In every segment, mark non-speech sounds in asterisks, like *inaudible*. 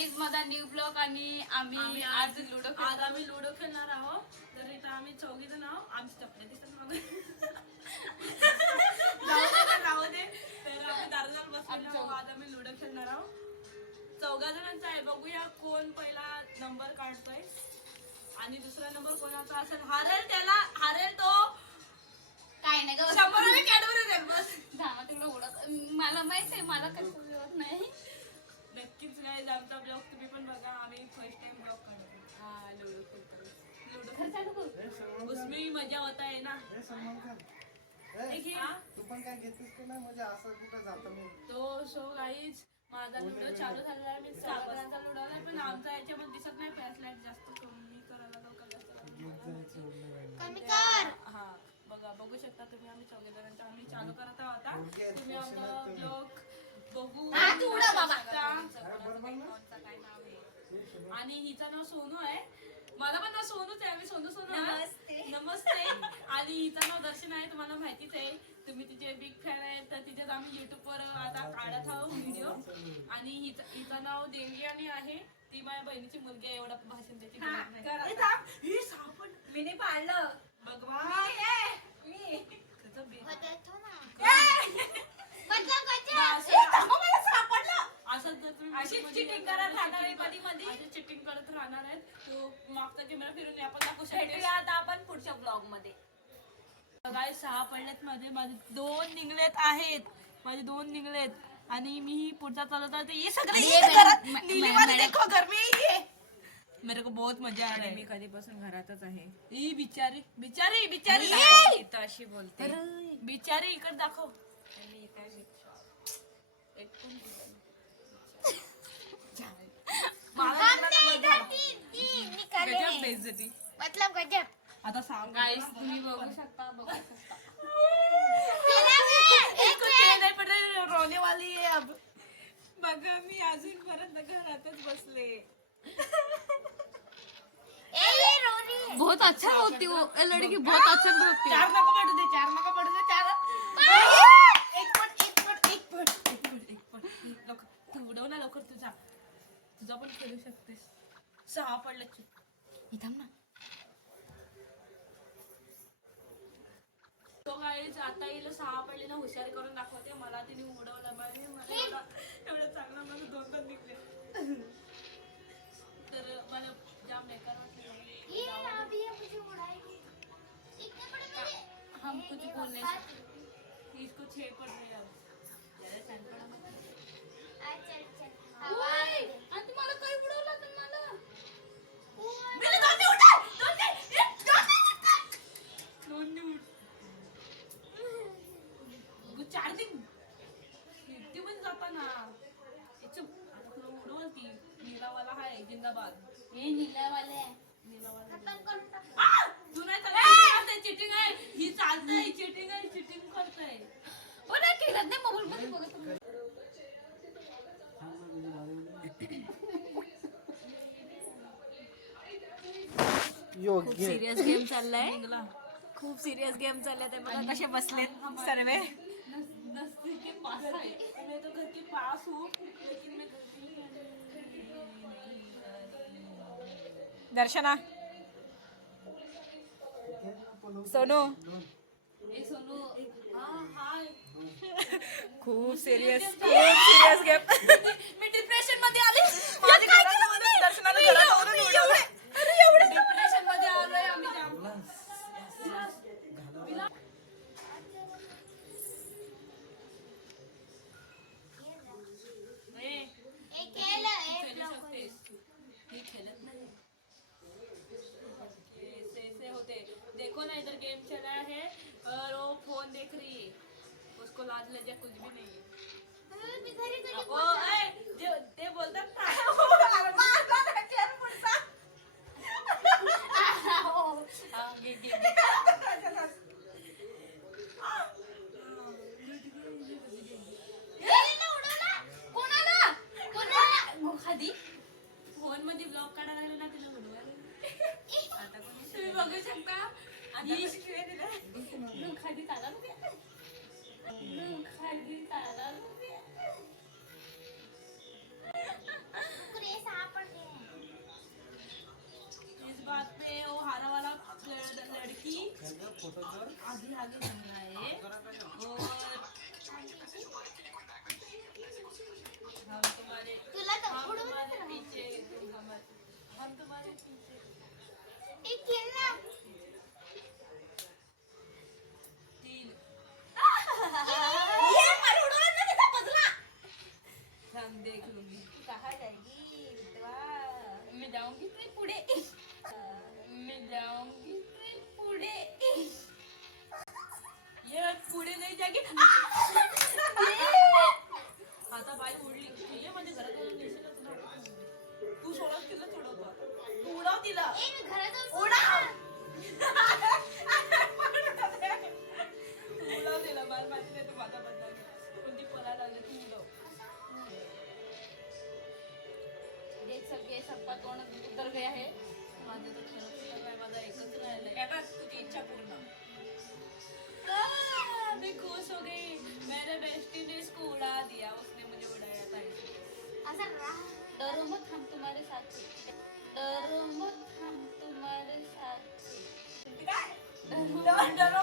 Guys माझा new blog आणि आम्ही आम्ही आज आज लुडो आज आम्ही लुडो खेळणार आहोत. तर इथं आम्ही चौघी जण आहोत. आमची चपले दिसत मागे. जाऊ दे तर राहू दे. तर आम्ही दारोदार बसलेलो आहोत. आज आम्ही लुडो खेळणार आहोत. चौघा जणांचा आहे. बघूया कोण पहिला नंबर काढतोय. आणि दुसरा नंबर कोणाचा असेल. हारेल त्याला. हारेल तो. काय नाही ग. शंभर देईल बस. धामा तुला उडत मला माहीत आहे मला कसं मिळत नाही. नक्कीच नाही आमचा ब्लॉग तुम्ही पण बघा आम्ही फर्स्ट टाइम ब्लॉग काढतो हा लुडो खेळतो लुडो खरं करू. मजा होता है ना. हे सलमान खान. हा? तू पण काय घेतेस की नाही? म्हणजे असं कुठं जातो मी? तो सो गाईज माझा लुडो चालू झालेला आहे. मी सागरांचा लुडो आहे पण आमचा याच्यामध्ये दिसत नाही. फ्लॅशलाईट जास्त कमी करायला जास्त घेत जायचं हा बघा बघू शकता तुम्ही आम्ही चौघे जणांचा आम्ही चालू करत आहोत आता तुम्ही आमचा. ब्लॉग बघू हा, तू उडव बाबा. शकता. बरोबर ना? कोणाचं काय नाव आहे आणि हिचं नाव सोनू आहे. माझं पण नाव सोनूच आहे. आम्ही सोनू सोनू आहे. नमस्ते. आणि हिचं नाव दर्शन आहे तुम्हाला माहितीच आहे. तुम्ही तिचे बिग फॅन आहेत तर तिच्यात आम्ही युट्यूबवर आता काढत आहोत व्हिडिओ आणि हिचं हिचं नाव देवयानी आहे. ती माझ्या बहिणीची मुलगी आहे एवढं भाषण त्याची गरज नाही. ही मी नाही पाळलं. भगवान. मी त्याचं असं जर तुम्ही अशीच मध्ये cheating गेला करत तर राहणार आहे cheating. अशी चिटिंग करत राहणार आहेत. तो मागचा कॅमेरा फिरून आपण दाखवू शकतो आता आपण पुढच्या ब्लॉगमध्ये. काय सहा पडलेत माझे. माझे दोन निघलेत आहेत. माझे दोन निघलेत. आणि मी पुढचा चालत आहे. ये सगळे ये ये मॅडम, घरात. मॅ- नीली मॅडम, वाली मॅडम. देखो घर में ये. मेरे को बहुत मजा आ रहा मी है कधीपासून घरातच आहे. ई बिचारी बिचारी बिचारी. इथं अशी बोलते. बिचारी इकडे दाखव. एक पण गजब बेइज्जती। मतलब गजब। आता सांग। गाईज तुम्ही बघू शकता बघू शकता. *laughs* एक नाही पण रोने वाली आहे अब। बघा मी अजून परत घरातच बसले. ए ये रो बहुत अच्छा होती वो लड़की बहुत अच्छा होती। चार नको पडू दे चार नको पडू दे चार। एक पट एक पट एक पट एक पट एक पट लवकर तू उडव ना लवकर तुझा. तुझा पण खेळू शकतेस. सहा पडले ना तो आता येईल सहा पडले ना हुशारी करून दाखवते. मला तिने उडवलं पाहिजे मला एवढा एवढं चांगलं मला दोन दोन निघले. तर मला जाम बेकार वाटलं. ये अभी ये मुझे उड़ाएगी इतने बड़े बड़े हम कुछ बोल नहीं सकते। इसको छह पड़ रहे हैं अब। जरा सैंपल मत। आ, चल चल। हवा दे. आणि उडवलं चुप आता नीलावाला हाय जिंदाबाद. हे निलावाले! तू नाही चालत चिटिंग आहे. ही चालतंय चिटिंग आहे चिटिंग करतंय. हो नाही खेळत नाही मोबाईल मध्ये बघत तुम्ही. योग्य सिरियस गेम चाललाय. खूप सिरियस गेम चाललाय. ते बघा कसे बसलेत सर्वे. नसती के पास आहे घर के पास हूँ लेकिन मैं घर की दर्शना। सोनू। ए सोनू। हाय खूप सिरियस खूप सिरियस गेम मी डिप्रेशनमध्ये आले। माझ्या दर्शनाला घरात ओरडून एवढे डिप्रेशनमध्ये आलोय आम्ही जाम ए, ए खेल ए खेलू शकतेस मी खेलत नाही ऐसे ऐसे होते देखो ना इधर गेम चला है और वो फोन देख रही है उसको लाज लज्जा कुछ भी नहीं. है मी घरी घरी ओ ए, जे- ते बोलतात ना. *laughs* हा, घे, घे, घे. कोणाला? कोणाला? खादी. *laughs* इस बात पे वो हारा वाला लड़की आगे आगे बन रहा है और हम तुम्हारे हम तुम्हारे पीछे हम तुम्हारे पीछे तिला जाऊन उडव उडव तिला मला माहिती नाही तू माझा बदला घे. पण ती पळायला लागली तू उडव देख सगळे सबका तोंड उतर गया है माझं तर खरंच माझा एकच राहिलंय. काय तुझी इच्छा पूर्ण. आह, मैं खुश हो गई. मेरे बेस्टी ने इसको उड़ा दिया उसने मुझे उड़ाया था. डरो मत हम तुम्हारे साथ. डरो मत. डरो डरो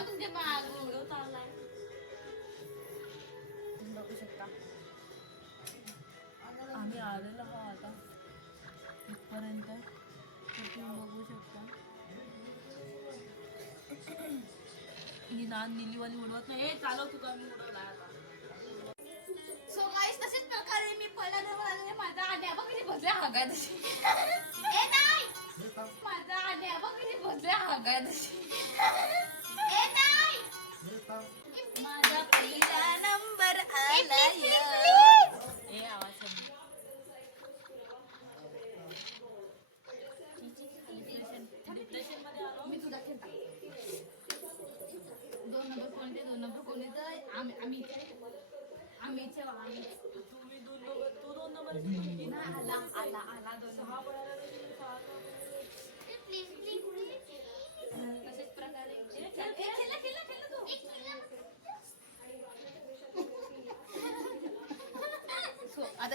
आहो तुमच्या मागं उडवत आलाय. बघू शकता आम्ही आलेलो हा आता इथपर्यंत तर तुम्ही बघू शकता ही लहान निलीवाली उडवत नाही हे चालव तुका मी उडवला आता So guys, तशाच प्रकारे मी पहिल्यांदा म्हणाले माझा आण्या बघ किती बसल्या हागात ए, नाही. हे थांब. माझा आण्या बघ किती बसल्या हागात ए, नाही. हे थांब. माझा पहिला नंबर ए,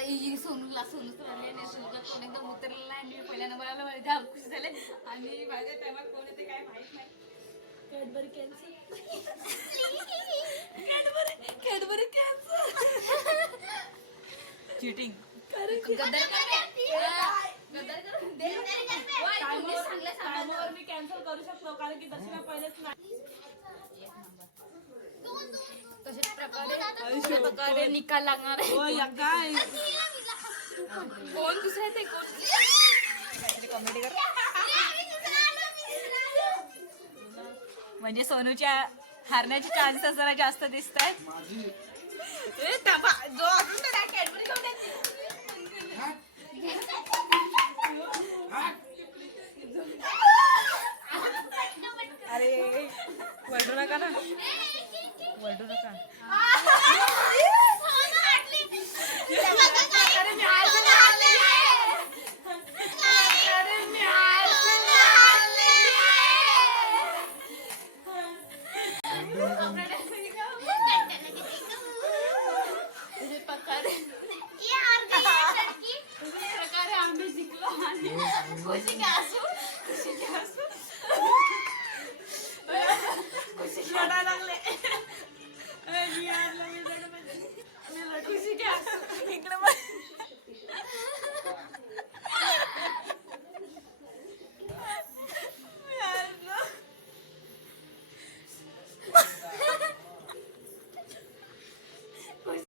ही सोनूला सोनू तर आले आणि सोनूला कोण एकदम उतरलेला आहे आणि मी पहिल्या नंबरला मला जाम खुश झाले. आणि माझ्या टायमात कोण येते काय माहीत नाही. कॅडबरी कॅन्सर कॅन्सर चिटिंग मी कॅन्सल करू शकतो कारण की दर्शना पहिलेच नाही. तशाच प्रकारे निकाल लागणार आहे. लहान. कोण दुसऱ्या ते कोण कॉमेडी कर दुसरं? दुसरं. म्हणजे सोनूच्या हारण्याचे चान्सेस जरा जास्त दिसत आहेत जो अजून